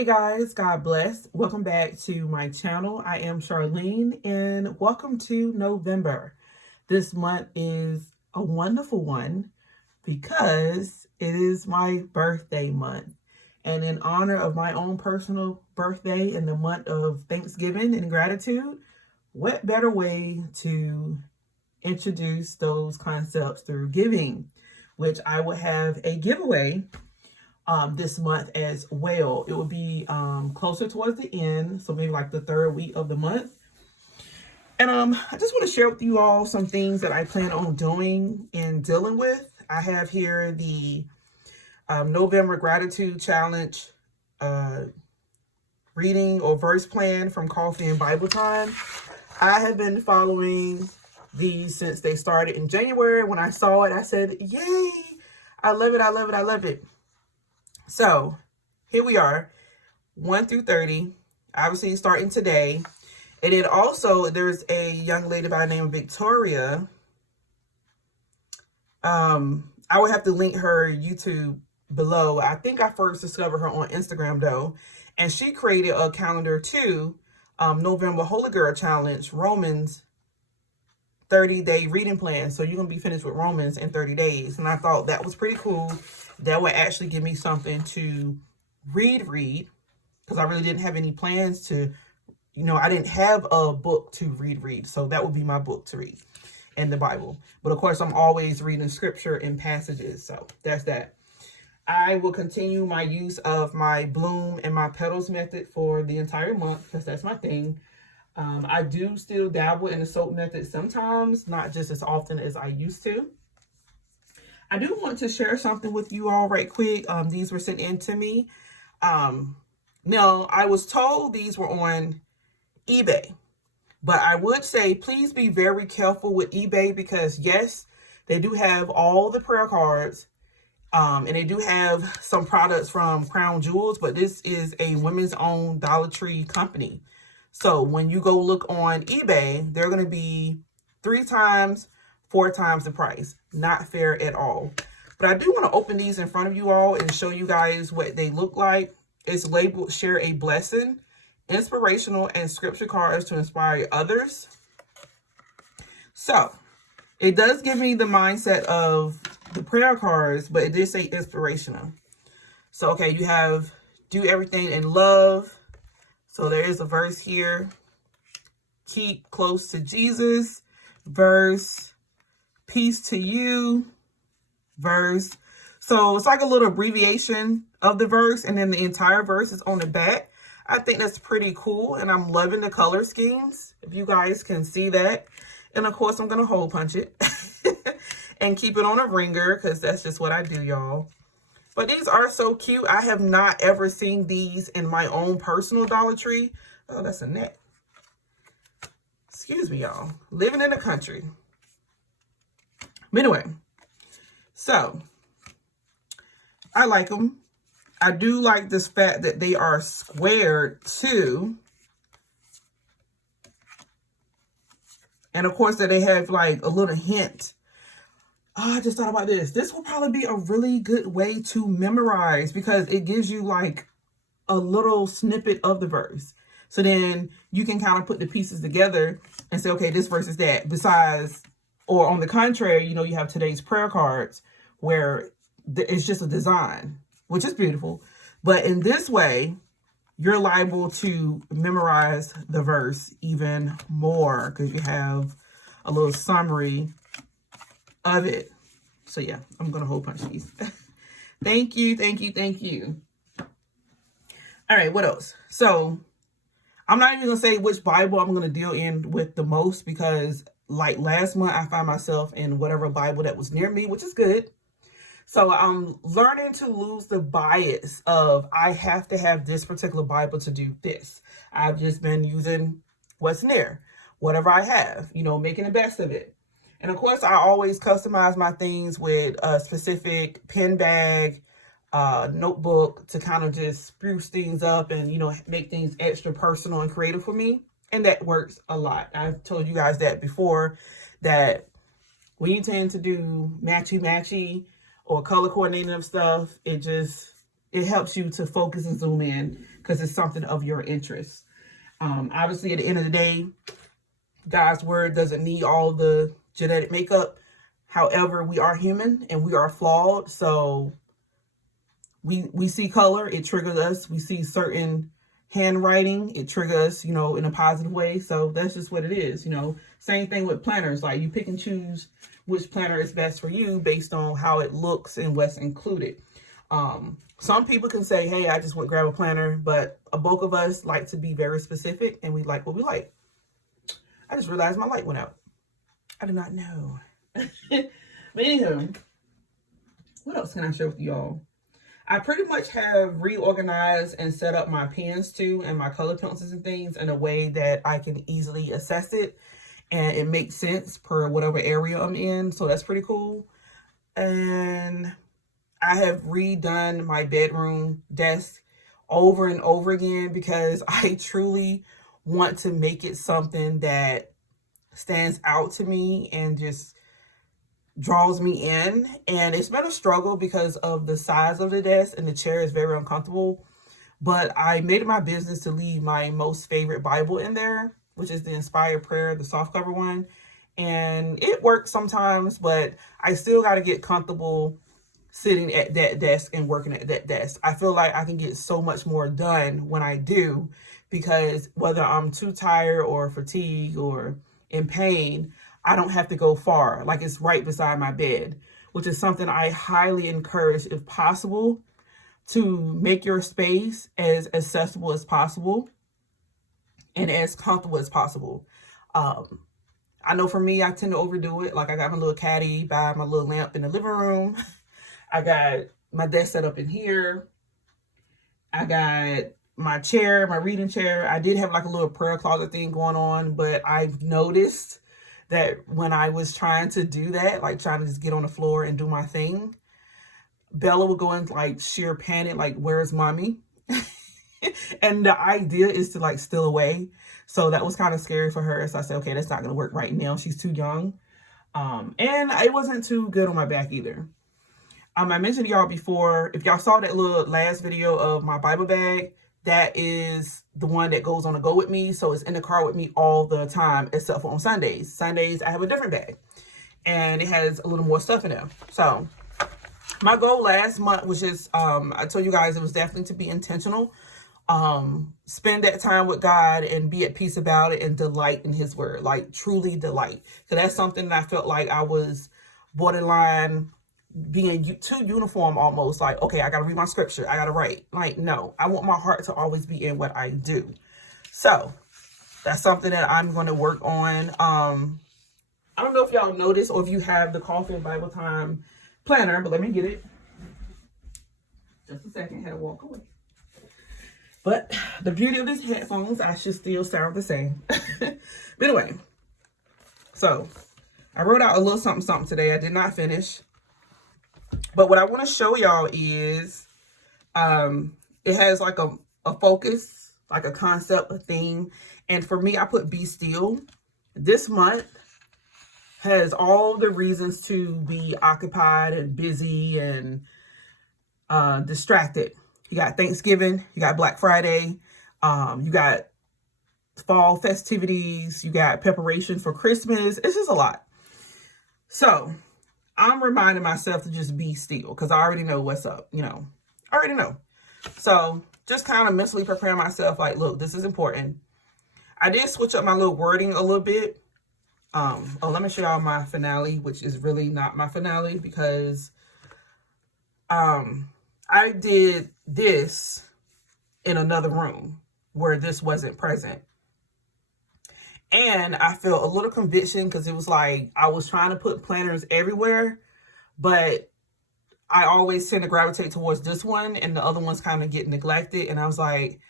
Hey guys, God bless. Welcome back to my channel. I am Charlene and welcome to November. This month is a wonderful one because it is my birthday month. And in honor of my own personal birthday in the month of Thanksgiving and gratitude, what better way to introduce those concepts through giving, which I will have a giveaway this month as well. It will be closer towards the end, so maybe like the third week of the month. And I just want to share with you all some things that I plan on doing and dealing with. I have here the November Gratitude Challenge reading or verse plan from Coffee and Bible Time. I have been following these since they started in January. When I saw it, I said, yay, I love it, I love it, I love it. So here we are, 1 through 30, obviously starting today. And then also there's a young lady by the name of Victoria. I will have to link her YouTube below. I think I first discovered her on Instagram though. And she created a calendar too, November Holy Girl Challenge, Romans 30-day reading plan. So you're going to be finished with Romans in 30 days. And I thought that was pretty cool. That would actually give me something to read, because I really didn't have any plans to, I didn't have a book to read. So that would be my book to read in the Bible. But of course, I'm always reading scripture and passages. So that's that. I will continue my use of my bloom and my petals method for the entire month because that's my thing. I do still dabble in the soap method sometimes, not just as often as I used to. I do want to share something with you all right quick. These were sent in to me. Now, I was told these were on eBay, but I would say please be very careful with eBay because yes, they do have all the prayer cards, and they do have some products from Crown Jewels, but this is a women's own Dollar Tree company. So when you go look on eBay, they're going to be 3 times, 4 times the price. Not fair at all. But I do want to open these in front of you all and show you guys what they look like. It's labeled Share a Blessing, Inspirational and Scripture Cards to Inspire Others. So it does give me the mindset of the prayer cards, but it did say inspirational. So, okay, you have do everything in love. So there is a verse here. Keep close to Jesus. Verse. Peace to you. Verse. So it's like a little abbreviation of the verse. And then the entire verse is on the back. I think that's pretty cool. And I'm loving the color schemes. If you guys can see that. And of course, I'm going to hole punch it. and keep it on a ringer. Because that's just what I do, y'all. But these are so cute. I have not ever seen these in my own personal Dollar Tree. Oh, that's a net. Excuse me, y'all. Living in the country. But anyway, so I like them. I do like this fact that they are squared too. And of course that they have like a little hint. Oh, I just thought about this. This will probably be a really good way to memorize because it gives you like a little snippet of the verse. So then you can kind of put the pieces together and say, okay, this verse is that. Besides, or on the contrary, you have today's prayer cards where it's just a design, which is beautiful. But in this way, you're liable to memorize the verse even more because you have a little summary of it. So yeah, I'm gonna hole punch these. Thank you. All right, what else? So I'm not even gonna say which Bible I'm gonna deal in with the most because like last month I found myself in whatever Bible that was near me, which is good. So I'm learning to lose the bias of I have to have this particular Bible to do this. I've just been using what's near, whatever I have, making the best of it. And of course, I always customize my things with a specific pen bag, notebook to kind of just spruce things up and, make things extra personal and creative for me. And that works a lot. I've told you guys that before, that when you tend to do matchy-matchy or color coordinating of stuff, it just it helps you to focus and zoom in because it's something of your interest. Obviously, at the end of the day, God's word doesn't need all the genetic makeup. However, we are human and we are flawed. So we see color, it triggers us. We see certain handwriting, it triggers us, in a positive way. So that's just what it is. Same thing with planners. Like, you pick and choose which planner is best for you based on how it looks and what's included. Some people can say, hey, I just want to grab a planner, but a bulk of us like to be very specific and we like what we like. I just realized my light went out. I did not know. But anywho, what else can I share with y'all? I pretty much have reorganized and set up my pens too and my color pencils and things in a way that I can easily assess it and it makes sense per whatever area I'm in. So that's pretty cool. And I have redone my bedroom desk over and over again because I truly want to make it something that stands out to me and just draws me in. And it's been a struggle because of the size of the desk, and the chair is very uncomfortable. But I made it my business to leave my most favorite Bible in there, which is the Inspired Prayer, the soft cover one. And it works sometimes, but I still got to get comfortable sitting at that desk and working at that desk. I feel like I can get so much more done when I do, because whether I'm too tired or fatigued or in pain, I don't have to go far. Like, it's right beside my bed, which is something I highly encourage, if possible, to make your space as accessible as possible and as comfortable as possible. I know for me, I tend to overdo it. Like, I got my little caddy by my little lamp in the living room. I got my desk set up in here. I got my chair, my reading chair. I did have like a little prayer closet thing going on, but I've noticed that when I was trying to do that, like trying to just get on the floor and do my thing, Bella would go in like sheer panic, like, where's mommy? And the idea is to like steal away. So that was kind of scary for her. So I said, okay, that's not going to work right now. She's too young. And it wasn't too good on my back either. I mentioned to y'all before, if y'all saw that little last video of my Bible bag, that is the one that goes on a go with me. So it's in the car with me all the time, except for on Sundays. Sundays, I have a different bag and it has a little more stuff in there. So my goal last month was just, I told you guys it was definitely to be intentional. Spend that time with God and be at peace about it and delight in his word, like truly delight. So that's something that I felt like I was borderline being too uniform almost. Like, okay, I got to read my scripture. I got to write. Like, no, I want my heart to always be in what I do. So that's something that I'm going to work on. I don't know if y'all noticed or if you have the Coffee and Bible Time planner, but let me get it. Just a second, had to walk away. But the beauty of these headphones, I should still sound the same. But anyway, so I wrote out a little something today. I did not finish. But what I want to show y'all is it has like a focus, like a concept, a theme. And for me, I put be still. This month has all the reasons to be occupied and busy and distracted. You got Thanksgiving, you got Black Friday, you got fall festivities, you got preparation for Christmas. It's just a lot. So I'm reminding myself to just be still because I already know what's up, I already know. So just kind of mentally prepare myself like, look, this is important. I did switch up my little wording a little bit. Let me show y'all my finale, which is really not my finale because I did this in another room where this wasn't present. And I felt a little conviction because it was like I was trying to put planners everywhere, but I always tend to gravitate towards this one and the other ones kind of get neglected. And I was like,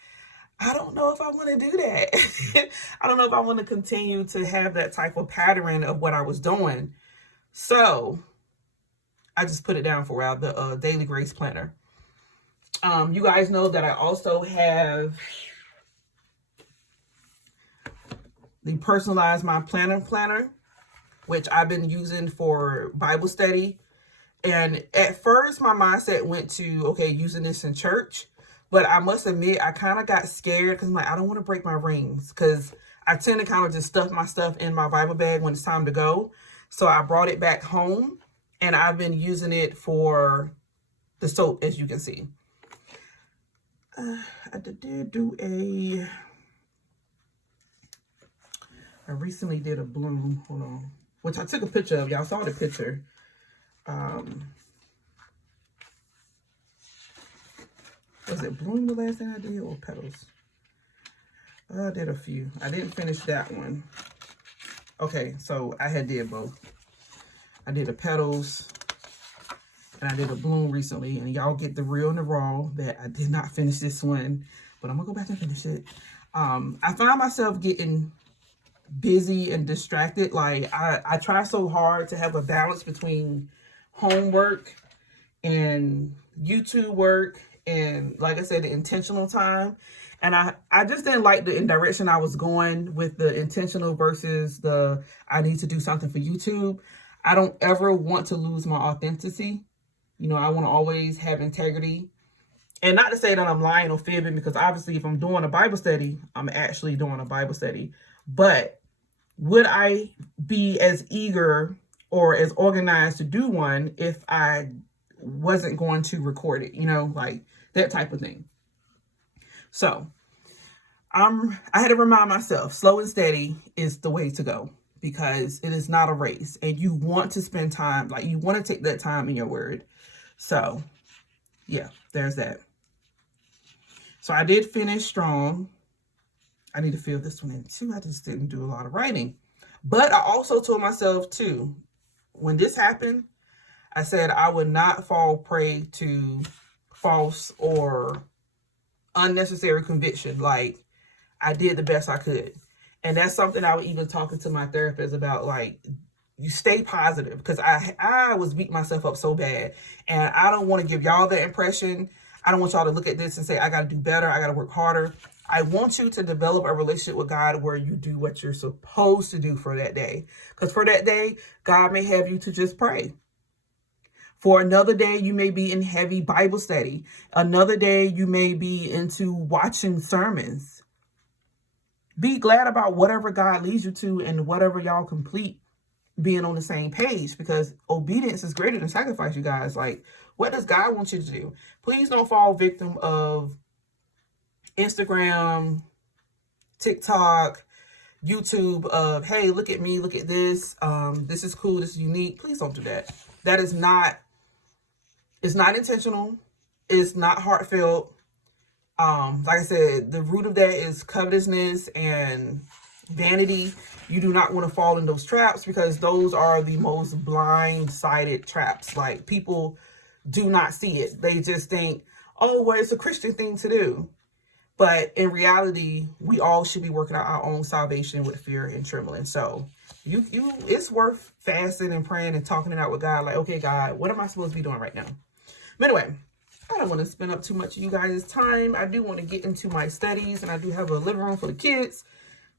I don't know if I want to do that. I don't know if I want to continue to have that type of pattern of what I was doing. So I just put it down for a while, the Daily Grace Planner. You guys know that I also have the Personalize My Planner, which I've been using for Bible study. And at first, my mindset went to, okay, using this in church. But I must admit, I kind of got scared because I'm like, I don't want to break my rings, because I tend to kind of just stuff my stuff in my Bible bag when it's time to go. So I brought it back home, and I've been using it for the soap, as you can see. I recently did a bloom, hold on, which I took a picture of. Y'all saw the picture. Was it bloom the last thing I did, or petals? I did a few. I didn't finish that one. Okay, so I had did both. I did the petals and I did a bloom recently, and y'all get the real and the raw that I did not finish this one, but I'm gonna go back and finish it. I found myself getting busy and distracted. Like I try so hard to have a balance between homework and YouTube work and, like I said, the intentional time. And I just didn't like the direction I was going with the intentional versus the I need to do something for YouTube. I don't ever want to lose my authenticity. You know, I want to always have integrity. And not to say that I'm lying or fibbing, because obviously if I'm doing a Bible study, I'm actually doing a Bible study. But would I be as eager or as organized to do one if I wasn't going to record it? You know, like that type of thing. So I had to remind myself, slow and steady is the way to go, because it is not a race, and you want to spend time, like you want to take that time in your word. So yeah, there's that. So I did finish strong. I need to fill this one in too. I just didn't do a lot of writing. But I also told myself too, when this happened, I said I would not fall prey to false or unnecessary conviction. Like, I did the best I could. And that's something I was even talking to my therapist about. Like, you stay positive, because I was beating myself up so bad, and I don't want to give y'all that impression. I don't want y'all to look at this and say, I got to do better, I got to work harder. I want you to develop a relationship with God where you do what you're supposed to do for that day. Because for that day, God may have you to just pray. For another day, you may be in heavy Bible study. Another day, you may be into watching sermons. Be glad about whatever God leads you to, and whatever y'all complete, being on the same page, because obedience is greater than sacrifice, you guys. Like, what does God want you to do? Please don't fall victim of Instagram, TikTok, YouTube of, hey, look at me, look at this. This is cool, this is unique. Please don't do that. That is not, it's not intentional. It's not heartfelt. Like I said, the root of that is covetousness and vanity. You do not want to fall in those traps, because those are the most blind-sided traps. Like, people do not see it. They just think, oh, well, it's a Christian thing to do. But in reality, we all should be working out our own salvation with fear and trembling. So it's worth fasting and praying and talking it out with God. Like, okay, God, what am I supposed to be doing right now? But anyway, I don't want to spend up too much of you guys' time. I do want to get into my studies, and I do have a living room for the kids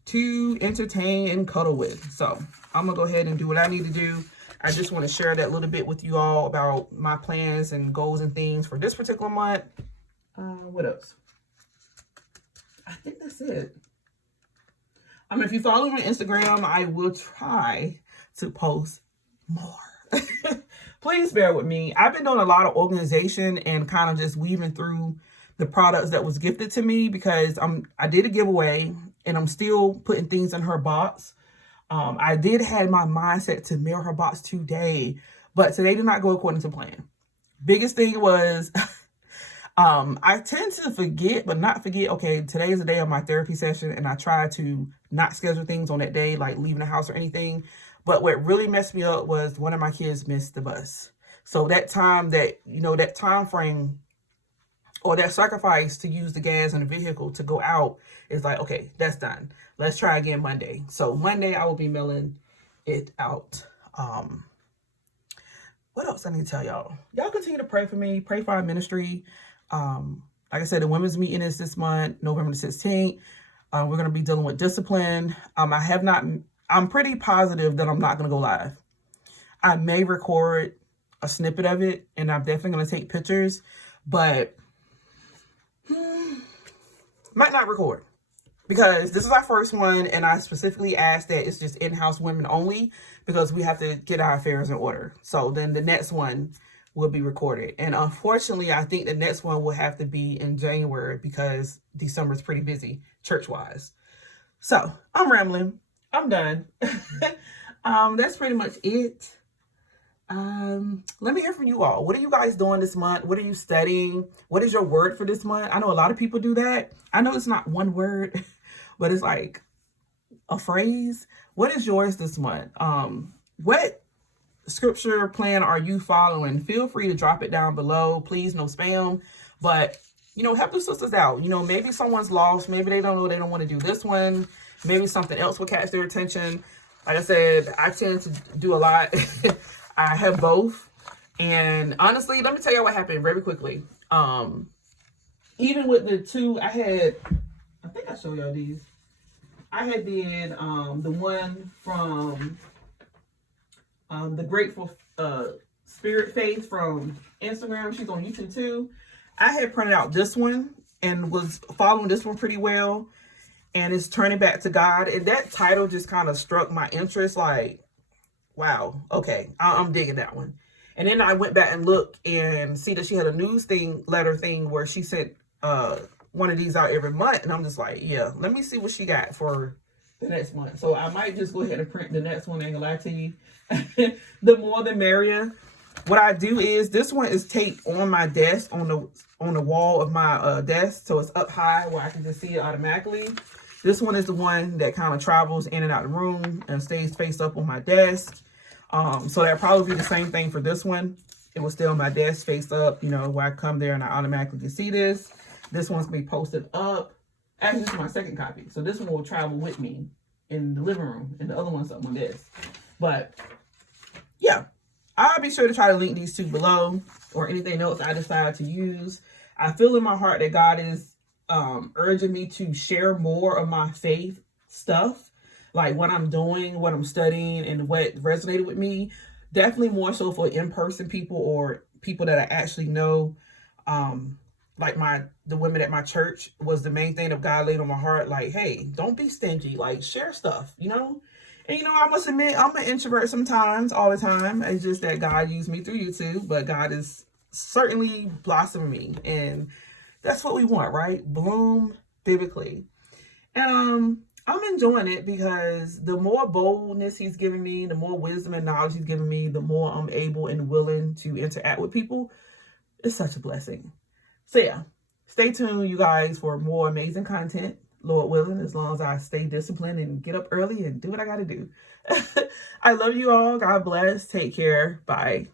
to entertain and cuddle with. So I'm going to go ahead and do what I need to do. I just want to share that little bit with you all about my plans and goals and things for this particular month. What else? I think that's it. If you follow me on Instagram, I will try to post more. Please bear with me. I've been doing a lot of organization and kind of just weaving through the products that was gifted to me, because I did a giveaway, and I'm still putting things in her box. I did have my mindset to mail her box today, but today did not go according to plan. Biggest thing was I tend to forget, but not forget, okay, today is the day of my therapy session, and I try to not schedule things on that day, like leaving the house or anything. But what really messed me up was one of my kids missed the bus. So that time that, that time frame, or that sacrifice to use the gas in the vehicle to go out, is like, okay, that's done. Let's try again Monday. So Monday I will be mailing it out. What else I need to tell y'all? Y'all continue to pray for me, pray for our ministry. Like I said, the women's meeting is this month, November the 16th. We're going to be dealing with discipline. I'm pretty positive that I'm not going to go live. I may record a snippet of it, and I'm definitely going to take pictures, but might not record because this is our first one, and I specifically asked that it's just in-house women only because we have to get our affairs in order. So then the next one will be recorded, and unfortunately I think the next one will have to be in January because December is pretty busy church-wise. So I'm rambling. I'm done. That's pretty much it. Let me hear from you all. What are you guys doing this month? What are you studying? What is your word for this month? I know a lot of people do that. I know it's not one word, but it's like a phrase. What is yours this month? What scripture plan are you following? Feel free to drop it down below. Please, no spam. But, you know, help the sisters out. You know, maybe someone's lost. Maybe they don't know they don't want to do this one. Maybe something else will catch their attention. Like I said, I tend to do a lot. I have both. And honestly, let me tell you what happened very quickly. Even with the two, I think I showed y'all these. I had did the one from the Grateful Spirit Faith from Instagram. She's on YouTube too. I had printed out this one and was following this one pretty well. And it's Turning Back to God. And that title just kind of struck my interest. Like, wow, okay, I'm digging that one. And then I went back and looked and see that she had a letter thing where she sent one of these out every month. And I'm just like, yeah, let me see what she got for the next month. So I might just go ahead and print the next one. I ain't gonna lie to you. The more the merrier. What I do is this one is taped on my desk, on the wall of my desk. So it's up high where I can just see it automatically. This one is the one that kind of travels in and out of the room and stays face up on my desk. So that'll probably be the same thing for this one. It will stay on my desk face up, you know, where I come there and I automatically can see this. This one's going to be posted up. Actually, this is my second copy. So this one will travel with me in the living room, and the other one's up on this. But yeah, I'll be sure to try to link these two below or anything else I decide to use. I feel in my heart that God is urging me to share more of my faith stuff, like what I'm doing, what I'm studying, and what resonated with me. Definitely more so for in-person people or people that I actually know. Like the women at my church was the main thing that God laid on my heart. Like, hey, don't be stingy. Like, share stuff, you know? And, you know, I must admit, I'm an introvert sometimes, all the time. It's just that God used me through YouTube, but God is certainly blossoming me. And that's what we want, right? Bloom biblically. And I'm enjoying it because the more boldness he's giving me, the more wisdom and knowledge he's giving me, the more I'm able and willing to interact with people. It's such a blessing. So yeah, stay tuned, you guys, for more amazing content, Lord willing, as long as I stay disciplined and get up early and do what I got to do. I love you all. God bless. Take care. Bye.